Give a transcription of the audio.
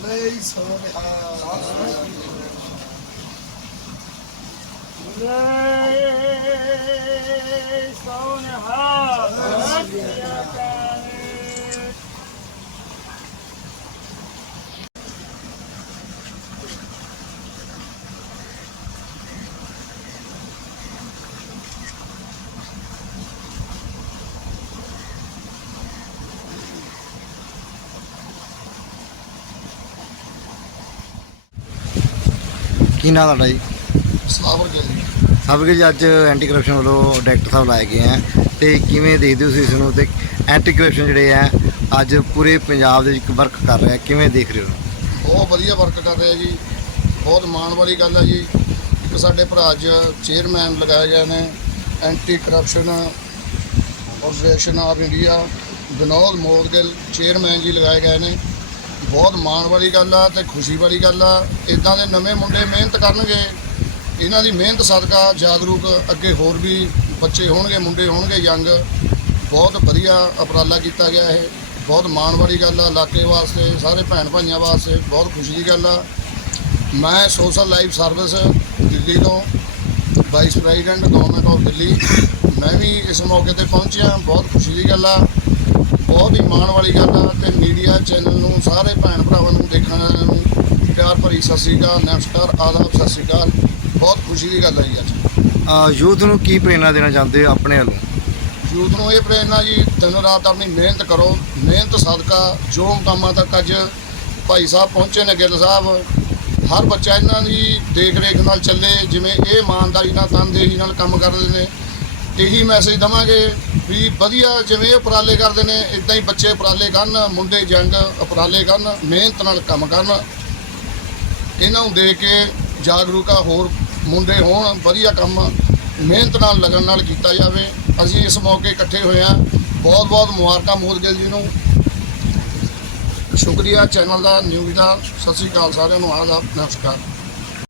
我们一起我们 ਕੀ ਨਾਮ ਤੁਹਾਡਾ ਜੀ? ਸਾਵਰ ਕੇ ਸਭ ਕੁਝ ਅੱਜ ਐਂਟੀ ਕਰਪਸ਼ਨ ਵੱਲੋਂ ਡਾਇਰੈਕਟਰ ਸਾਹਿਬ ਲਾਏ ਗਏ ਆ ਤੇ ਕਿਵੇਂ ਦੇਖਦੇ ਹੋ ਤੁਸੀਂ ਇਸ ਨੂੰ ਤੇ ਐਂਟੀ ਕਰਪਸ਼ਨ ਜਿਹੜੇ ਆ, ਅੱਜ ਪੂਰੇ ਪੰਜਾਬ ਦੇ ਵਿੱਚ ਵਰਕ ਕਰ ਰਿਹਾ, ਕਿਵੇਂ ਦੇਖ ਰਹੇ ਹੋ? ਬਹੁਤ ਵਧੀਆ ਵਰਕ ਕਰ ਰਿਹਾ ਜੀ। ਬਹੁਤ ਮਾਣ ਵਾਲੀ ਗੱਲ ਹੈ ਜੀ। ਇੱਕ ਸਾਡੇ ਭਰਾ ਅੱਜ ਚੇਅਰਮੈਨ ਲਗਾਏ ਗਏ ਨੇ anti corruption organisation of India Vinod Modgil chairman ji ਲਗਾਏ ਗਏ ਨੇ। ਬਹੁਤ ਮਾਣ ਵਾਲੀ ਗੱਲ ਆ ਤੇ ਖੁਸ਼ੀ ਵਾਲੀ ਗੱਲ ਆ। ਇਦਾਂ ਦੇ ਨਵੇਂ ਮੁੰਡੇ ਮਿਹਨਤ ਕਰਨਗੇ, ਇਹਨਾਂ ਦੀ ਮਿਹਨਤ ਸਦਕਾ ਜਾਗਰੂਕ ਅੱਗੇ ਹੋਰ ਵੀ ਬੱਚੇ ਹੋਣਗੇ, ਮੁੰਡੇ ਹੋਣਗੇ ਯੰਗ। ਬਹੁਤ ਵਧੀਆ ਉਪਰਾਲਾ ਕੀਤਾ ਗਿਆ ਇਹ। ਬਹੁਤ ਮਾਣ ਵਾਲੀ ਗੱਲ ਆ, ਇਲਾਕੇ ਵਾਸਤੇ, ਸਾਰੇ ਭੈਣ ਭਾਈਆਂ ਵਾਸਤੇ ਬਹੁਤ ਖੁਸ਼ੀ ਦੀ ਗੱਲ ਆ। ਮੈਂ ਸੋਸ਼ਲ ਲਾਈਫ ਸਰਵਿਸ ਦਿੱਲੀ ਤੋਂ vice president government of Delhi, ਮੈਂ ਵੀ ਇਸ ਮੌਕੇ ਤੇ ਪਹੁੰਚਿਆ। ਬਹੁਤ ਖੁਸ਼ੀ ਦੀ ਗੱਲ ਆ। ਬਹੁਤ ਹੀ ਮਾਣ ਵਾਲੀ ਗੱਲ ਆ ਤੇ ਮੀਡੀਆ ਚੈਨਲ ਨੂੰ ਸਾਰੇ ਭੈਣ ਭਰਾਵਾਂ ਨੂੰ ਦੇਖਣ ਵਾਲਿਆਂ ਨੂੰ ਪਿਆਰ ਭਰੀ ਸਤਿ ਸ੍ਰੀ ਅਕਾਲ ਨਮਸਕਾਰ ਆਦਾਬ ਸਤਿ ਸ੍ਰੀ ਅਕਾਲ। ਬਹੁਤ ਖੁਸ਼ੀ ਦੀ ਗੱਲ ਹੈ ਜੀ ਅੱਜ। ਯੂਥ ਨੂੰ ਕੀ ਪ੍ਰੇਰਣਾ ਦੇਣਾ ਚਾਹੁੰਦੇ ਹੋ ਆਪਣੇ ਵੱਲੋਂ? ਯੂਥ ਨੂੰ ਇਹ ਪ੍ਰੇਰਨਾ ਜੀ ਦਿਨ ਰਾਤ ਆਪਣੀ ਮਿਹਨਤ ਕਰੋ ਮਿਹਨਤ ਸਦਕਾ ਜੋ ਮੁਕਾਮਾਂ ਤੱਕ ਅੱਜ ਭਾਈ ਸਾਹਿਬ ਪਹੁੰਚੇ ਨੇ ਗਿੱਲ ਸਾਹਿਬ। ਹਰ ਬੱਚਾ ਇਹਨਾਂ ਦੀ ਦੇਖ ਰੇਖ ਨਾਲ ਚੱਲੇ ਜਿਵੇਂ ਇਹ ਇਮਾਨਦਾਰੀ ਨਾਲ ਤਨਦੇਹੀ ਨਾਲ ਕੰਮ ਕਰਦੇ ਨੇ। ਇਹੀ ਮੈਸੇਜ ਦਵਾਂਗੇ ਵੀ ਵਧੀਆ ਜਿਵੇਂ ਉਪਰਾਲੇ ਕਰਦੇ ਨੇ ਇਦਾਂ ਹੀ ਬੱਚੇ ਉਪਰਾਲੇ ਕਰਨ, ਮੁੰਡੇ ਜੰਗ ਉਪਰਾਲੇ ਕਰਨ, ਮਿਹਨਤ ਨਾਲ ਕੰਮ ਕਰਨ। ਇਹਨਾਂ ਨੂੰ ਦੇਖ ਕੇ ਜਾਗਰੂਕਤਾ ਹੋਰ ਮੁੰਡੇ ਹੋਣ, ਵਧੀਆ ਕੰਮ ਮਿਹਨਤ ਨਾਲ ਲਗਨ ਨਾਲ ਕੀਤਾ ਜਾਵੇ। ਅਸੀਂ ਇਸ ਮੌਕੇ ਇਕੱਠੇ ਹੋਏ ਹਾਂ। ਬਹੁਤ ਬਹੁਤ ਮੁਬਾਰਕਾਂ ਮੋਦਗਿਲ ਜੀ ਨੂੰ। ਸ਼ੁਕਰੀਆ ਚੈਨਲ ਦਾ, ਨਿਊਜ਼ ਦਾ। ਸਤਿ ਸ੍ਰੀ ਅਕਾਲ ਸਾਰਿਆਂ ਨੂੰ। ਆਦਾਬ, ਨਮਸਕਾਰ।